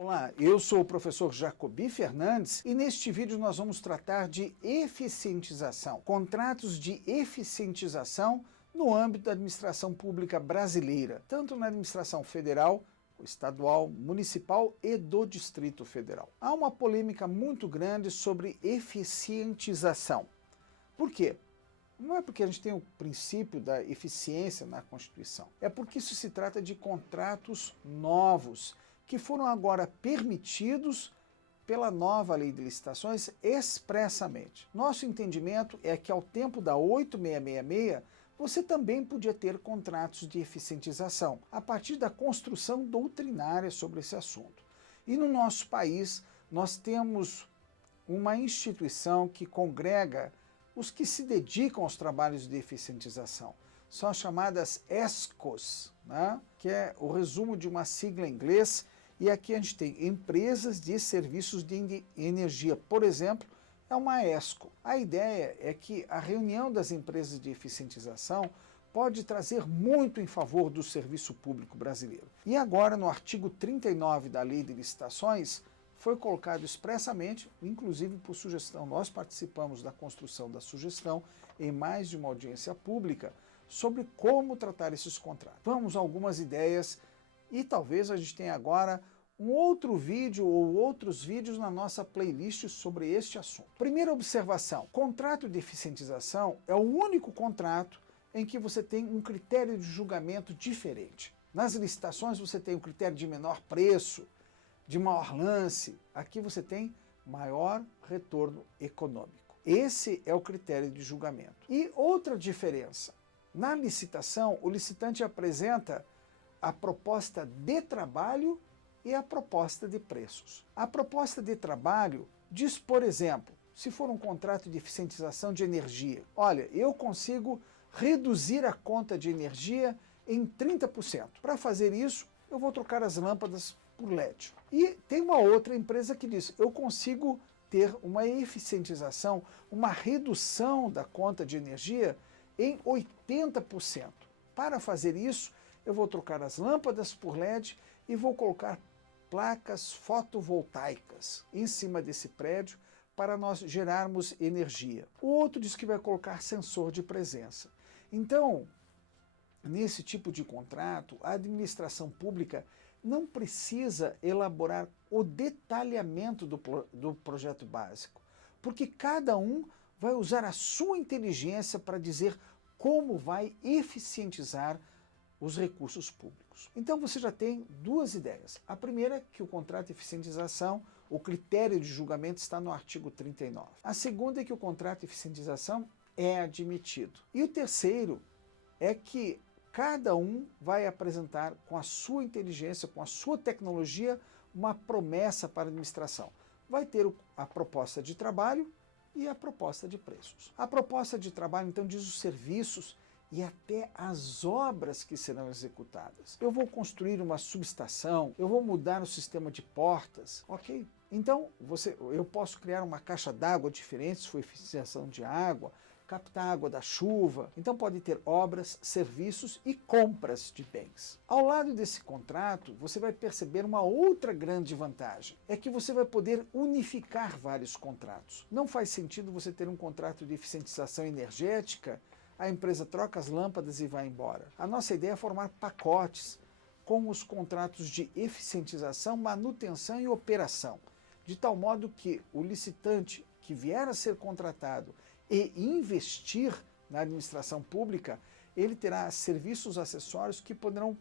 Olá, eu sou o professor Jacobi Fernandes e neste vídeo nós vamos tratar de eficientização, contratos de eficientização no âmbito da administração pública brasileira, tanto na administração federal, estadual, municipal e do Distrito Federal. Há uma polêmica muito grande sobre eficientização. Por quê? Não é porque a gente tem o princípio da eficiência na Constituição, é porque isso se trata de contratos novos, que foram agora permitidos pela nova lei de licitações expressamente. Nosso entendimento é que ao tempo da 8666, você também podia ter contratos de eficientização, a partir da construção doutrinária sobre esse assunto. E no nosso país, nós temos uma instituição que congrega os que se dedicam aos trabalhos de eficientização. São as chamadas ESCOs, né? Que é o resumo de uma sigla em inglês, e aqui a gente tem empresas de serviços de energia, por exemplo, é uma ESCO. A ideia é que a reunião das empresas de eficientização pode trazer muito em favor do serviço público brasileiro. E agora, no artigo 39 da Lei de Licitações, foi colocado expressamente, inclusive por sugestão, nós participamos da construção da sugestão em mais de uma audiência pública, sobre como tratar esses contratos. Vamos a algumas ideias e talvez a gente tenha agora um outro vídeo ou outros vídeos na nossa playlist sobre este assunto. Primeira observação, contrato de eficientização é o único contrato em que você tem um critério de julgamento diferente. Nas licitações você tem o critério de menor preço, de maior lance, aqui você tem maior retorno econômico. Esse é o critério de julgamento. E outra diferença, na licitação o licitante apresenta a proposta de trabalho e a proposta de preços. A proposta de trabalho diz, por exemplo, se for um contrato de eficientização de energia, olha, eu consigo reduzir a conta de energia em 30%. Para fazer isso, eu vou trocar as lâmpadas por LED. E tem uma outra empresa que diz, eu consigo ter uma eficientização, uma redução da conta de energia em 80%. Para fazer isso, eu vou trocar as lâmpadas por LED e vou colocar placas fotovoltaicas em cima desse prédio para nós gerarmos energia. O outro diz que vai colocar sensor de presença. Então, nesse tipo de contrato, a administração pública não precisa elaborar o detalhamento do projeto básico, porque cada um vai usar a sua inteligência para dizer como vai eficientizar os recursos públicos. Então você já tem duas ideias. A primeira é que o contrato de eficientização, o critério de julgamento está no artigo 39. A segunda é que o contrato de eficientização é admitido. E o terceiro é que cada um vai apresentar com a sua inteligência, com a sua tecnologia, uma promessa para a administração. Vai ter a proposta de trabalho e a proposta de preços. A proposta de trabalho, então, diz os serviços e até as obras que serão executadas. Eu vou construir uma subestação, eu vou mudar o sistema de portas, ok? Então, eu posso criar uma caixa d'água diferente, se for eficientização de água, captar água da chuva. Então pode ter obras, serviços e compras de bens. Ao lado desse contrato, você vai perceber uma outra grande vantagem. É que você vai poder unificar vários contratos. Não faz sentido você ter um contrato de eficientização energética, a empresa troca as lâmpadas e vai embora. A nossa ideia é formar pacotes com os contratos de eficientização, manutenção e operação, de tal modo que o licitante que vier a ser contratado e investir na administração pública, ele terá serviços acessórios que poderão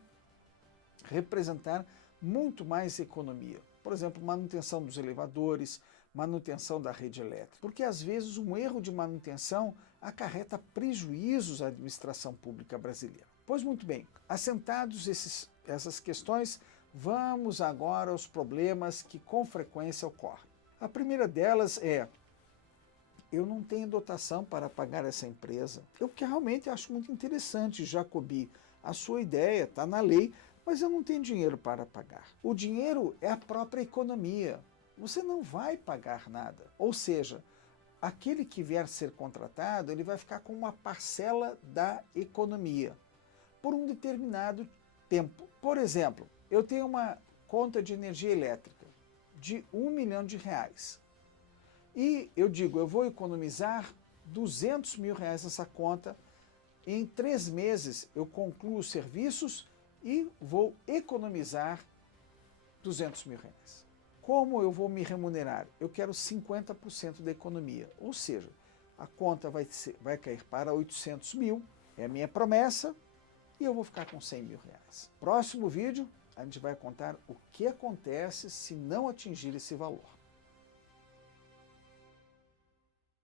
representar muito mais economia. Por exemplo, manutenção dos elevadores, manutenção da rede elétrica. Porque às vezes um erro de manutenção acarreta prejuízos à administração pública brasileira. Pois muito bem, assentados essas questões, vamos agora aos problemas que com frequência ocorrem. A primeira delas é, eu não tenho dotação para pagar essa empresa. Eu que realmente acho muito interessante, Jacobi, a sua ideia está na lei, mas eu não tenho dinheiro para pagar. O dinheiro é a própria economia. Você não vai pagar nada. Ou seja, aquele que vier ser contratado, ele vai ficar com uma parcela da economia por um determinado tempo. Por exemplo, eu tenho uma conta de energia elétrica de R$1 milhão. E eu digo, eu vou economizar R$200 mil nessa conta. Em 3 meses eu concluo os serviços e vou economizar R$200 mil. Como eu vou me remunerar? Eu quero 50% da economia, ou seja, a conta vai cair para 800 mil, é a minha promessa, e eu vou ficar com 100 mil. Próximo vídeo, a gente vai contar o que acontece se não atingir esse valor.